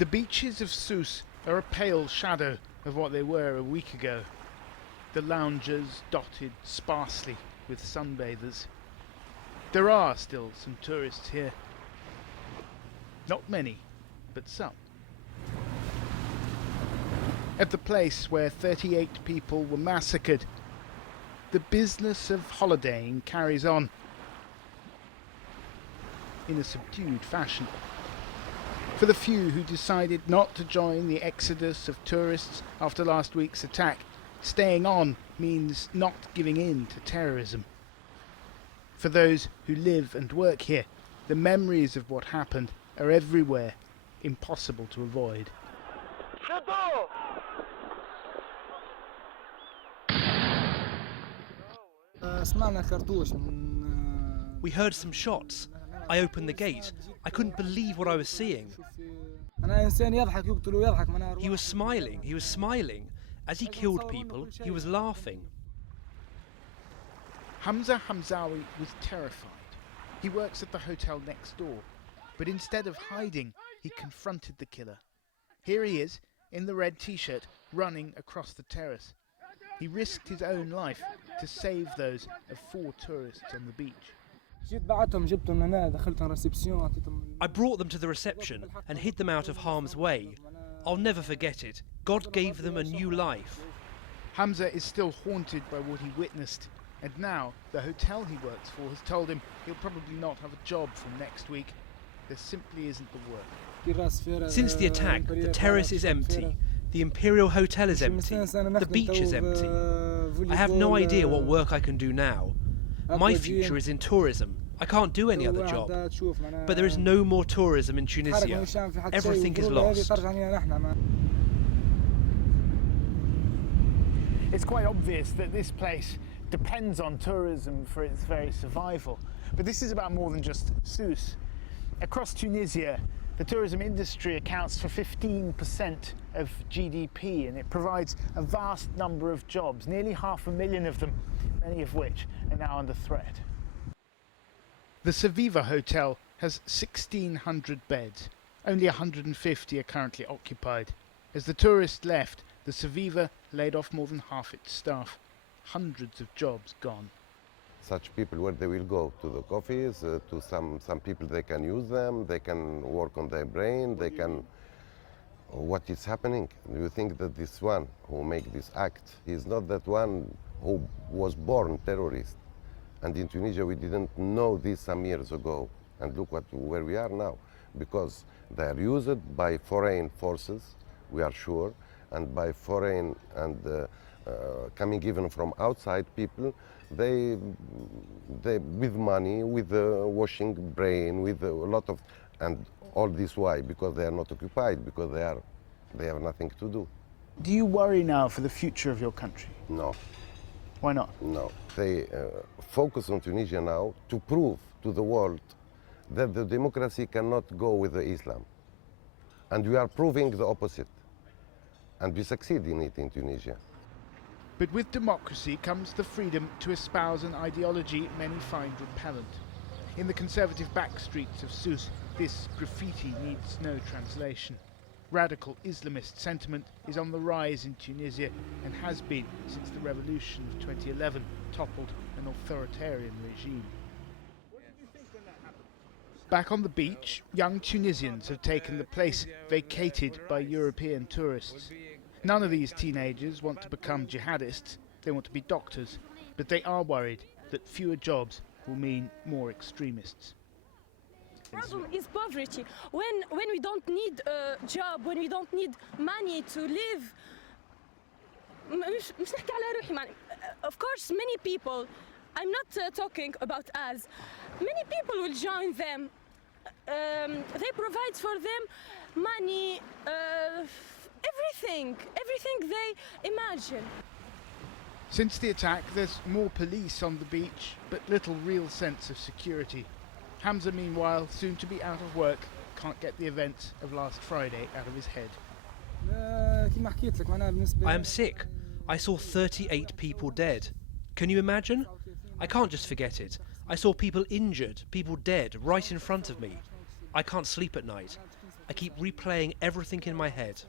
The beaches of Sousse are a pale shadow of what they were a week ago. The loungers dotted sparsely with sunbathers. There are still some tourists here. Not many, but some. At the place where 38 people were massacred, the business of holidaying carries on in a subdued fashion. For the few who decided not to join the exodus of tourists after last week's attack, staying on means not giving in to terrorism. For those who live and work here, the memories of what happened are everywhere, impossible to avoid. We heard some shots. I opened the gate. I couldn't believe what I was seeing. He was smiling. As he killed people, he was laughing. Hamza Hamzawi was terrified. He works at the hotel next door, but instead of hiding, he confronted the killer. Here he is, in the red t-shirt, running across the terrace. He risked his own life to save those of 4 tourists on the beach. I brought them to the reception and hid them out of harm's way. I'll never forget it. God gave them a new life. Hamza is still haunted by what he witnessed, and now the hotel he works for has told him he'll probably not have a job from next week. There simply isn't the work. Since the attack, the terrace is empty. The Imperial Hotel is empty. The beach is empty. I have no idea what work I can do now. My future is in tourism. I can't do any other job. But there is no more tourism in Tunisia. Everything is lost. It's quite obvious that this place depends on tourism for its very survival. But this is about more than just Sousse. Across Tunisia, the tourism industry accounts for 15% of GDP, and it provides a vast number of jobs, nearly 500,000 of them, many of which are now under threat. The Saviva Hotel has 1,600 beds. Only 150 are currently occupied. As the tourists left, the Saviva laid off more than half its staff. Hundreds of jobs gone. Such people, where they will go? To the coffees, to some people they can use them, they can work on their brain, they can... What is happening? Do you think that this one who make this act is not that one who was born terrorist? And in Tunisia we didn't know this some years ago. And look where we are now. Because they are used by foreign forces, we are sure, and by foreign and coming even from outside people, they with money, with washing brain, with a lot of, and all this why? Because they are not occupied, because they have nothing to do. Do you worry now for the future of your country? No. Why not? No. They focus on Tunisia now to prove to the world that the democracy cannot go with the Islam. And we are proving the opposite. And we succeed in it in Tunisia. But with democracy comes the freedom to espouse an ideology many find repellent. In the conservative back streets of Sousse, this graffiti needs no translation. Radical Islamist sentiment is on the rise in Tunisia and has been since the revolution of 2011 toppled an authoritarian regime. Back on the beach, young Tunisians have taken the place vacated by European tourists. None of these teenagers want to become jihadists, they want to be doctors, but they are worried that fewer jobs will mean more extremists. The problem is poverty. When we don't need a job, when we don't need money to live, of course many people, I'm not talking about us, many people will join them. They provide for them money, everything they imagine. Since the attack, there's more police on the beach, but little real sense of security. Hamza, meanwhile, soon to be out of work, can't get the events of last Friday out of his head. I am sick. I saw 38 people dead. Can you imagine? I can't just forget it. I saw people injured, people dead, right in front of me. I can't sleep at night. I keep replaying everything in my head.